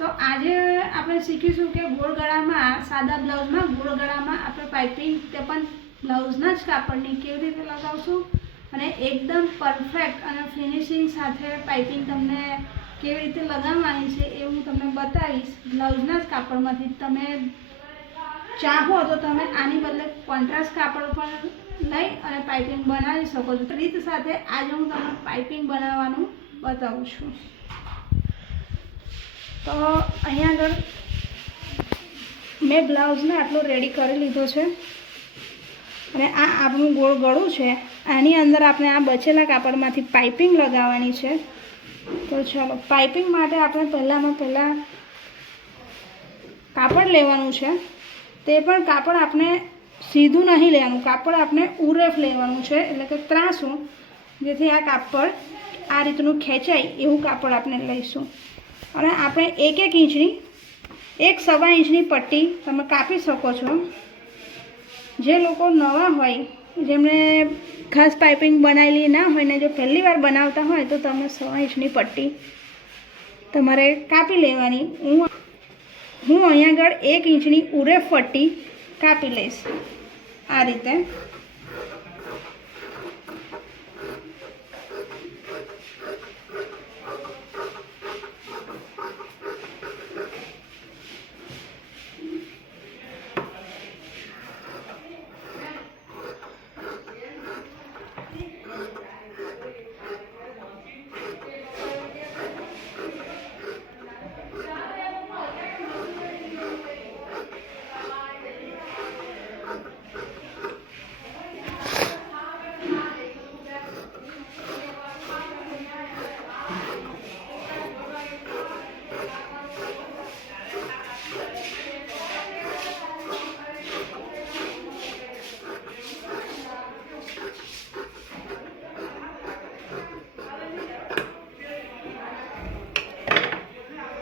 तो आज આપણે શીખીશું કે ગોળ ગળામાં સાદા બ્લાઉઝમાં ગોળ ગળામાં આપણે પાઇપિંગ તે પણ બ્લાઉઝના જ કાપડની કેવી રીતે લગાવશું અને એકદમ પરફેક્ટ અને ફિનિશિંગ સાથે પાઇપિંગ તમને કેવી રીતે લગાવવાની છે એ હું તમને બતાવીશ। બ્લાઉઝના જ કાપડમાંથી તમે ચાહો તો તમે આની બદલે કોન્ટ્રાસ્ટ કાપડ પણ લઈ અને પાઇપિંગ બનાવી શકો છો। રીત સાથે આજે હું તમને પાઇપિંગ બનાવવાનું બતાવું છું। तो अहीं आगळ मैं ब्लाउज ने आटलो रेडी करी लीधो छे अने आ आपणुं गोळ गळुं छे। आनी अंदर आपणे आ बचेला कापड़मांथी पाइपिंग लगाववानी छे। तो चलो पाइपिंग माटे आपणे पहेलामां पहेला कापड़ लेवानुं छे। ते पण कापड़ आपणे सीधुं नहीं लेवानुं, कापड़ आपणे उरेफ लेवानुं छे एटले के ત્રાસું, जेथी आ कापड़ आ रीतनुं खेंचाय एवुं कापड़ आपणे लईशुं। અને આપણે 1-1 ઇંચની 1-1.25 ઇંચની પટ્ટી તમે કાપી શકો છો। જે લોકો નવા હોય, જેમણે ખાસ પાઇપિંગ બનાવેલી ના હોય ને જો પહેલી વાર બનાવતા હોય તો તમે 1.25 ઇંચની પટ્ટી તમારે કાપી લેવાની। હું અહીંયા આગળ 1 ઇંચની ઉરેફ પટ્ટી કાપી લઈશ આ રીતે।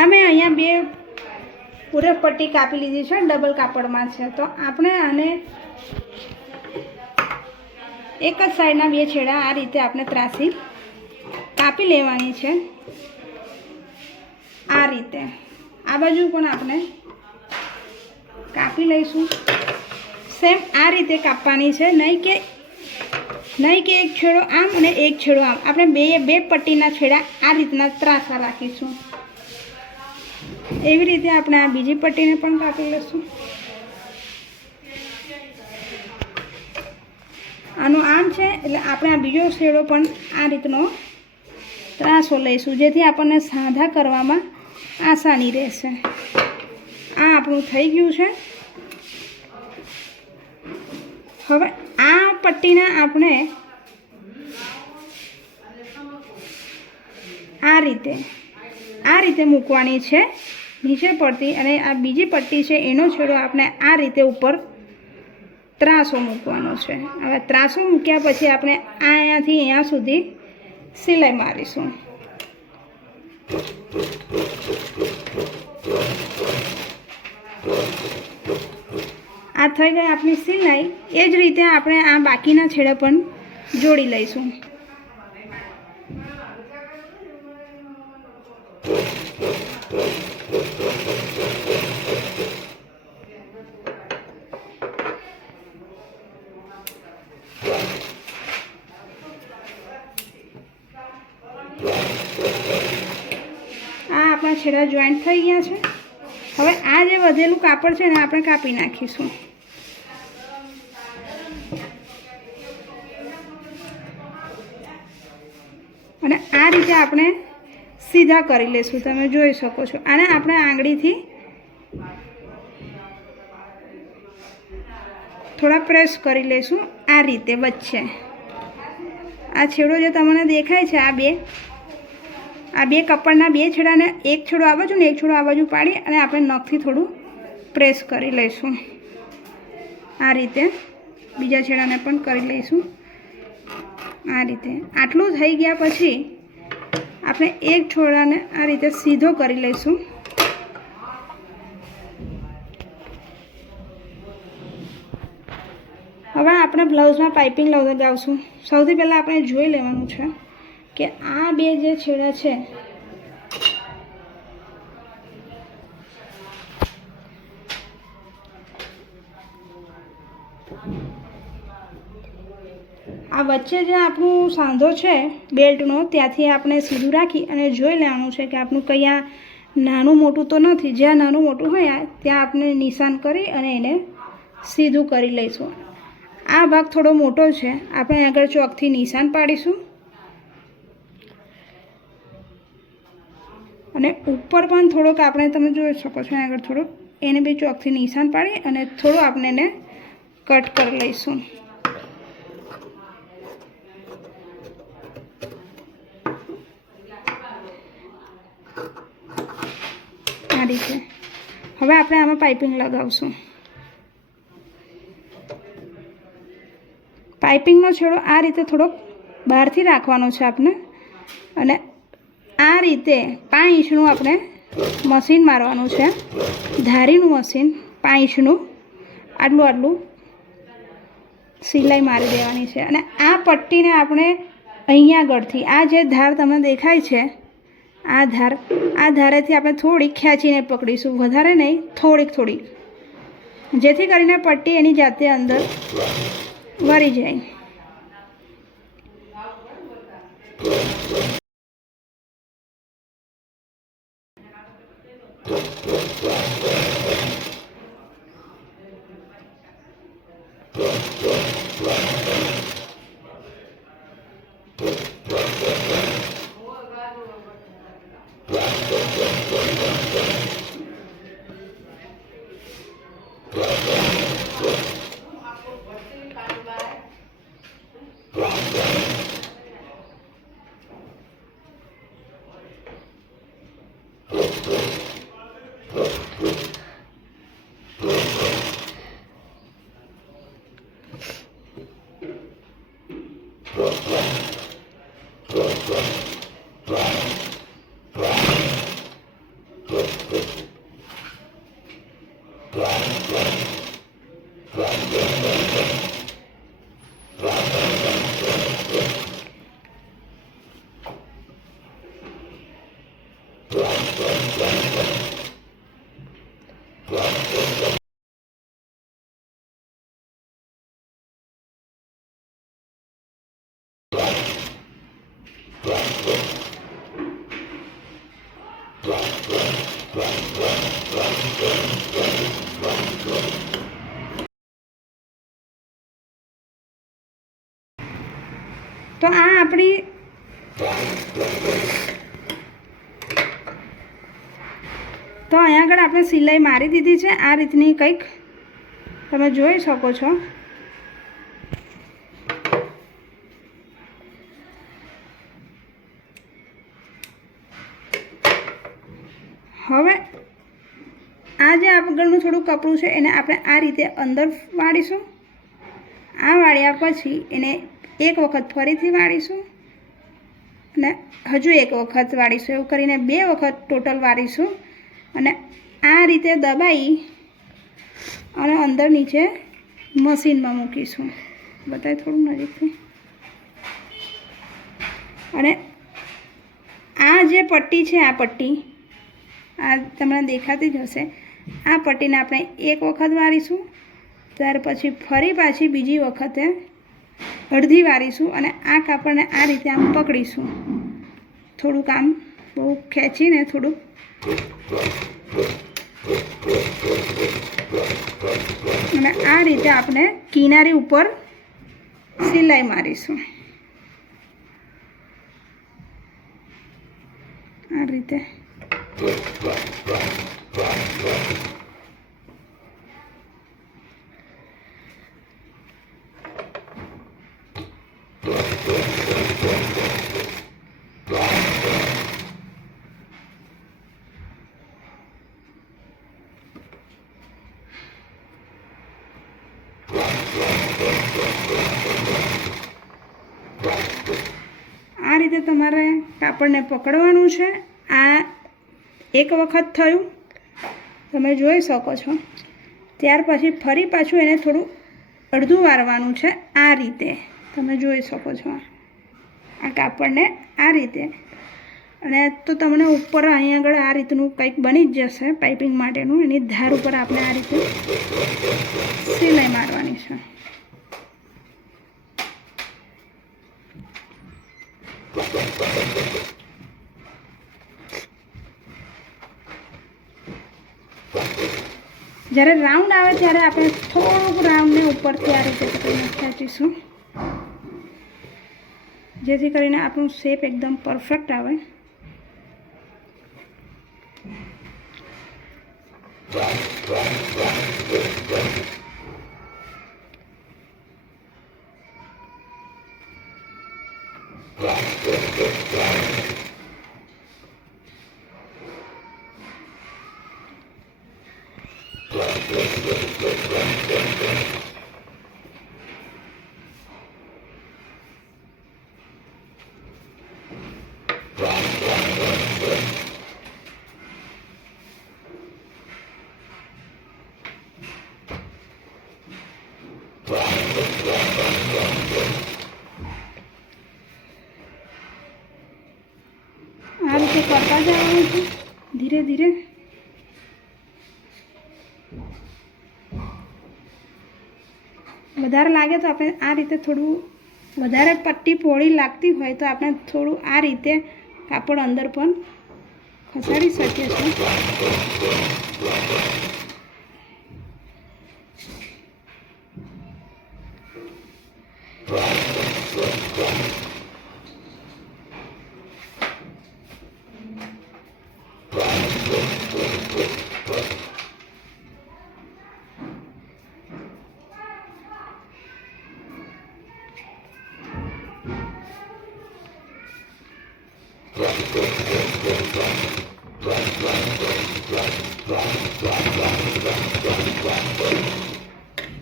आमे अहींया बे उरेफ पट्टी कापी लीधी छे, डबल कापड़मां छे। तो आपणे आने एक ज साइडना बे छेड़ा आ रीते आपणे ત્રાસી कापी लेवानी छे। आ रीते आ बाजू पण आपणे कापी लईशुं। सेम आ रीते कापवानी छे, नहीं के एक छेड़ो आम अने एक छेड़ो आम। आपणे बे पट्टीना छेड़ा आ रीतना ત્રાસા राखीशुं। एवी रीते आपणे आ बीजी पट्टीने पण कापी लईशुं। आनो आम छे एटले आपणे आ बीजो छेड़ो पण आ रीतनो ત્રાસો लईशुं, जेथी आपणने साधा करवामां आसानी रहेशे। आ आपणुं थई गयुं छे। हवे आ पट्टीने आपणे आ रीते मूकवानी छे नीचे पड़ती, अने आ बीजी पट्टी छे एनो छेड़ो आपणे आ रीते उपर ત્રાસો मूकवानो छे। हवे ત્રાસો मूक्या पछी आपणे અહીંયાથી અહીંયા સુધી सिलाई मारीशुं। आ थई गई आपणी सिलाई। ए ज रीते आपणे आ बाकीना छेड़ा पण जोड़ी लईशुं। आपणा छेड़ा जॉइंट थई गया छे। हवे आ जे वधेलुं कापड़ छे ने आपणे कापी नाखीशुं। अने आ रीते आपणे सीधा करी लेशुं। तमे जोई शको छो। आने आपणे आंगळीथी थोड़ा प्रेस करी लेशुं आ रीते वच्चे। आ छेड़ो जे तमने देखाय छे आ बे कपड़ना बे छेड़ाने एक छेड़ो आ बाजू ने एक छेड़ो आ बाजू पाड़ी अने आपणे नखथी थोड़ुं प्रेस करी लईशुं। आ रीते बीजा छेड़ाने पण करी लईशुं। आ रीते आटलुं थई गया पछी आपणे एक छेड़ाने आ रीते सीधो करी लईशुं। हवे आपणे ब्लाउजमां पाइपिंग लगावशुं। सौथी पहेला आपणे जोई लेवानुं छे कि आ बे जे छेड़ा छे આ વચ્ચે જે આપણું સાંધો છે બેલ્ટનો ત્યાંથી આપણે સીધું રાખી અને જોઈ લેવાનું છે કે આપણું કયા નાનું મોટું તો નથી, જ્યાં નાનું મોટું હોય ત્યાં આપણે નિશાન કરી અને એને સીધું કરી લઈશું. આ ભાગ થોડો મોટો છે, આપણે આગળ ચોકથી નિશાન પાડીશું અને ઉપર પણ થોડોક આપણે તમે જોઈ શકો છો આગળ થોડુંક એને બી ચોકથી નિશાન પાડી અને થોડું આપણે એને કટ કરી લઈશું. આ રીતે હવે આપણે આમાં પાઇપિંગ લગાવશું. પાઇપિંગનો છેડો આ રીતે થોડોક બહારથી રાખવાનો છે આપણે અને આ રીતે 5 ઇંચનું આપણે મશીન મારવાનું છે, ધારીનું મશીન 5 ઇંચનું આટલું સિલાઈ મારી દેવાની છે. અને આ પટ્ટીને આપણે અહીંયા આગળથી આ જે ધાર તમને દેખાય છે આ ધારેથી આપણે થોડીક ખેંચીને પકડીશું, વધારે નહીં, થોડીક, જેથી કરીને પટ્ટી એની જાતે અંદર વળી જાય. તો આ આપણી તો અહીંયા આગળ આપણે સિલાઈ મારી દીધી છે. આ રીતની કંઈક તમે જોઈ શકો છો. હવે આ જે આગળનું થોડું કપડું છે એને આપણે આ રીતે અંદર વાળીશું. આ વાળ્યા પછી એને એક વખત ફરીથી વાળીશું અને હજુ એક વખત વાળીશું. એવું કરીને 2 વખત ટોટલ વાળીશું અને આ રીતે દબાઈ અને અંદર નીચે મશીનમાં મૂકીશું. બતાવી થોડું નજીકથી. અને આ જે પટ્ટી છે આ તમને દેખાતી જ હશે. આ પટ્ટીને આપણે એક વખત વાળીશું, ત્યાર પછી ફરી પાછી બીજી વખતે અડધી વાળીશું અને આ કાપડને આ રીતે આમ પકડીશું. થોડુંક આમ બહુ ખેંચીને થોડુંક અને આ રીતે આપણે કિનારી ઉપર સિલાઈ મારીશું. આ રીતે તમારે કાપડને પકડવાનું છે. આ એક વખત થયું તમે જોઈ શકો છો. ત્યાર પછી ફરી પાછું એને થોડું અડધું વારવાનું છે. આ રીતે તમે જોઈ શકો છો. આ કાપડને આ રીતે અને તો તમને ઉપર અહીં આગળ આ રીતનું કંઈક બની જ જશે પાઇપિંગ માટેનું. એની ધાર ઉપર આપણે આ રીતે સિલાઈ મારવાની છે. જ્યારે રાઉન્ડ આવે ત્યારે આપણે થોડુંક રાઉન્ડને ઉપરથી આ રીતે કરીને ખેંચીશું, જેથી કરીને આપણું શેપ એકદમ પરફેક્ટ આવે. આ રીતે કરતા જવાનું છે ધીરે ધીરે. વધારે લાગે તો આપણે આ રીતે થોડું વધારે પટ્ટી પહોળી લાગતી હોય તો આપણે થોડું આ રીતે કાપડ અંદર પણ ખસાડી શકીએ છીએ.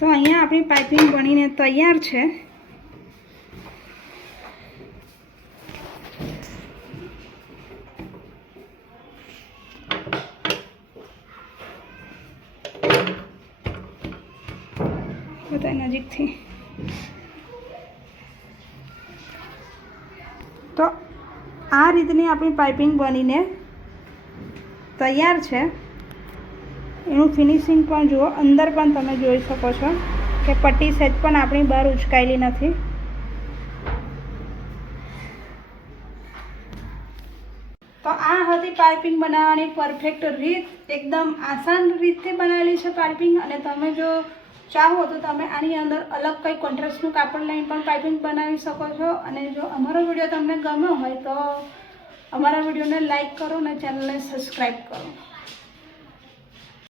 તો અહીંયા આપણી પાઇપિંગ બનીને તૈયાર છે. બતાય નજીકથી. તો આ રીતની આપણી પાઇપિંગ બનીને તૈયાર છે. એનું ફિનિશિંગ પણ જુઓ, અંદર પણ તમે જોઈ શકો છો કે પટ્ટી સહેજ પણ આપણી બહાર ઉચકાયેલી નથી. તો આ હતી પાઇપિંગ બનાવવાની પરફેક્ટ રીત. એકદમ આસાન રીતથી બનાવેલી છે પાઇપિંગ. અને તમે જો ચાહો તો તમે આની અંદર અલગ કંઈ કોન્ટ્રાસ્ટનું કાપડ લઈને પણ પાઇપિંગ બનાવી શકો છો. અને જો અમારો વિડીયો તમને ગમ્યો હોય તો અમારા વિડીયોને લાઈક કરો અને ચેનલને સબસ્ક્રાઈબ કરો.